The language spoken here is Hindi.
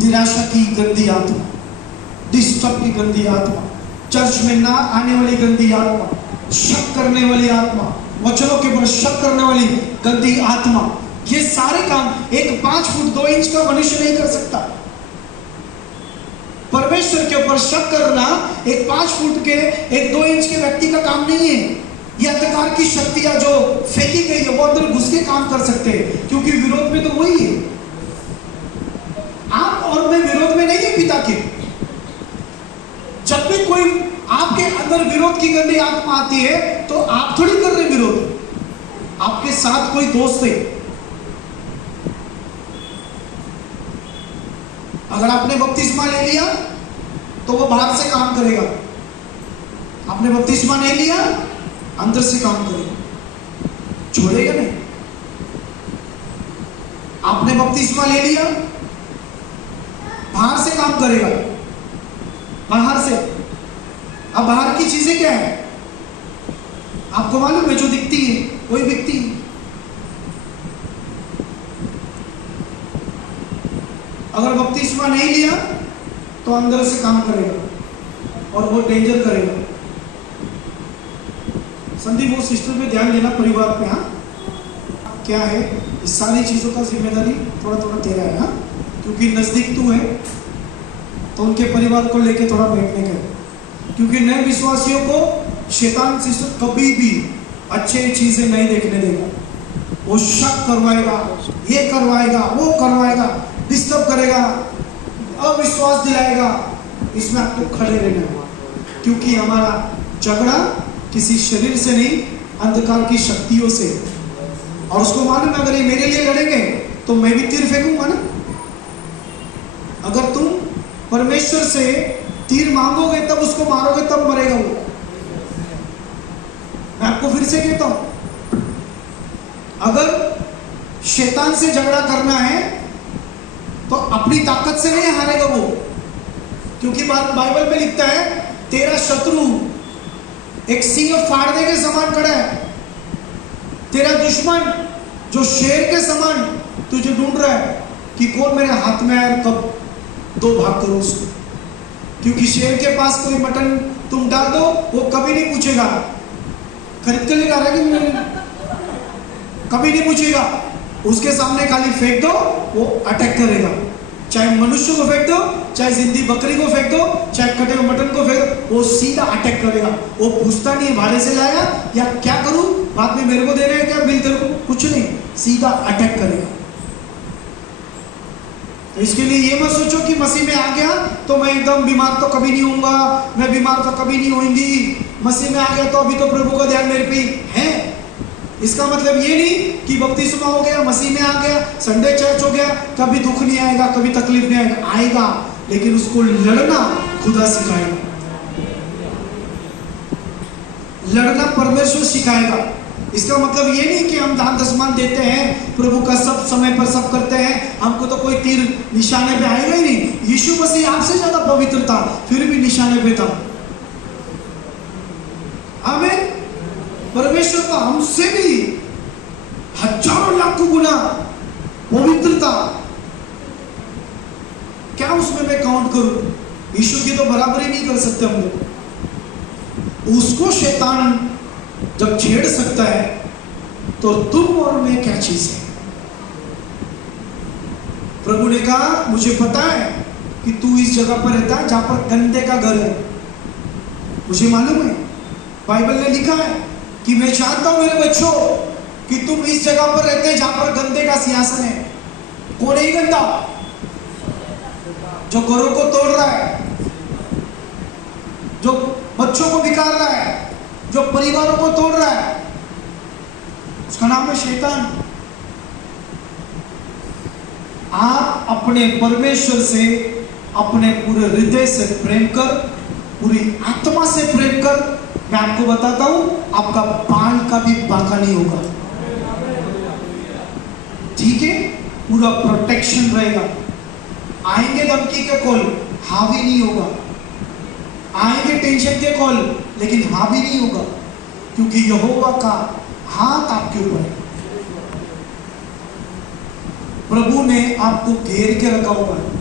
निराशा की गंदी आत्मा, डिस्टर्ब की गंदी आत्मा, चर्च में ना आने वाली गंदी आत्मा, शक करने वाली आत्मा, वचनों के ऊपर शक करने वाली गंदी आत्मा, ये सारे काम एक 5 फुट 2 इंच का मनुष्य नहीं कर सकता। परमेश्वर के ऊपर शक करना एक 5 फुट के 1-2 इंच के व्यक्ति का काम नहीं है। ये अंधकार की शक्तियां जो फेंकी गई है वो अंदर घुस के काम कर सकते हैं, क्योंकि विरोध में तो वही है। आप और मैं विरोध में नहीं है पिता के। जब भी कोई आपके अंदर विरोध की गंदी आत्मा आती है तो आप थोड़ी कर रहे विरोध, आपके साथ कोई दोस्त है। अगर आपने बपतिस्मा ले लिया तो वो बाहर से काम करेगा, आपने बपतिस्मा नहीं लिया अंदर से काम करेगा, छोड़ेगा नहीं। आपने बपतिस्मा ले लिया बाहर से काम करेगा, बाहर से। अब बाहर की चीजें क्या है आपको मालूम है? जो दिखती है वही बिकती है। अगर बपतिस्मा नहीं लिया तो अंदर से काम करेगा और वो डेंजर करेगा। संदीप वो सिस्टर पे ध्यान देना, परिवार पे। हाँ क्या है, इस सारी चीजों का जिम्मेदारी थोड़ा थोड़ा तेरा है। हाँ क्योंकि नजदीक तू है तो उनके परिवार को लेके थोड़ा बैठने का, क्योंकि नए विश्वासियों को शैतान सिस्टर कभी भी अच्छे चीजें नहीं देखने देगा। वो शक करवाएगा, ये करवाएगा, वो करवाएगा, डिस्टर्ब करेगा, अविश्वास दिलाएगा। इसमें आपको खड़े रहना है, क्योंकि हमारा झगड़ा किसी शरीर से नहीं, अंधकार की शक्तियों से। और उसको मालूम है अगर ये मेरे लिए लड़ेंगे तो मैं भी तीर फेंकूंगा ना। अगर तुम परमेश्वर से तीर मांगोगे तब उसको मारोगे तब मरेगा वो। मैं आपको फिर से कहता हूं, अगर शैतान से झगड़ा करना है तो अपनी ताकत से नहीं हारेगा वो, क्योंकि बाइबल में लिखता है तेरा शत्रु एक सिंह फाड़ने के समान खड़ा है। तेरा दुश्मन जो शेर के समान तुझे ढूंढ रहा है कि कौन मेरे हाथ में आए, कब 2 भाग करो उसको। क्योंकि शेर के पास कोई मटन तुम डाल दो वो कभी नहीं पूछेगा खरीद के लेकर आ रहा है कि नहीं, कभी नहीं पूछेगा। उसके सामने खाली फेंक दो वो अटैक करेगा। चाहे मनुष्य को फेंक दो, चाहे जिंदी बकरी को फेंक दो, चाहे कटे हुए मटन को फेंक दो, वो सीधा अटैक करेगा। वो पूछता नहीं भाड़े से लाया या क्या करूं, बाद में मेरे को देना है क्या बिल तेरे को, कुछ नहीं, सीधा अटैक करेगा। तो इसके लिए ये मत सोचो कि मसीह में आ गया तो मैं एकदम बीमार तो कभी नहीं होऊंगा, मैं बीमार तो कभी नहीं होंगी, मसीह में आ गया तो अभी तो प्रभु का ध्यान मेरे पे है। इसका मतलब ये नहीं कि बपतिस्मा हो गया, मसीह में आ गया, संडे चर्च हो गया, कभी दुख नहीं आएगा, कभी तकलीफ नहीं आएगा। आएगा, लेकिन उसको लड़ना खुदा सिखाएगा। लड़ना परमेश्वर सिखाएगा। इसका मतलब ये नहीं कि हम दान दशमान देते हैं, प्रभु का सब समय पर सब करते हैं, हमको तो कोई तीर निशाने पे आएगा ही नहीं। यीशु मसीह आपसे ज्यादा पवित्र था, फिर भी निशाने पे था। आमीन। परमेश्वर का हमसे भी हजारों लाखों गुना पवित्रता, क्या उसमें मैं काउंट करूं? यीशु की तो बराबरी नहीं कर सकते हम लोग। उसको शैतान जब छेड़ सकता है तो तुम और मैं क्या चीज है? प्रभु ने कहा मुझे पता है कि तू इस जगह पर रहता है जहां पर गंदे का घर है। मुझे मालूम है, बाइबल ने लिखा है कि मैं चाहता हूं मेरे बच्चों कि तुम इस जगह पर रहते हैं जहां पर गंदे का सिंहासन है। कौन है गंदा? जो घरों को तोड़ रहा है, जो बच्चों को बिगाड़ रहा है, जो परिवारों को तोड़ रहा है, उसका नाम है शैतान। आप अपने परमेश्वर से अपने पूरे हृदय से प्रेम कर, पूरी आत्मा से प्रेम कर, मैं आपको बताता हूं आपका बाल का भी बाका नहीं होगा। ठीक है, पूरा प्रोटेक्शन रहेगा। आएंगे धमकी के कॉल, हावी नहीं होगा। आएंगे टेंशन के कॉल, लेकिन हावी नहीं होगा, क्योंकि यहोवा का हाथ आपके ऊपर है। प्रभु ने आपको घेर के रखा हुआ है।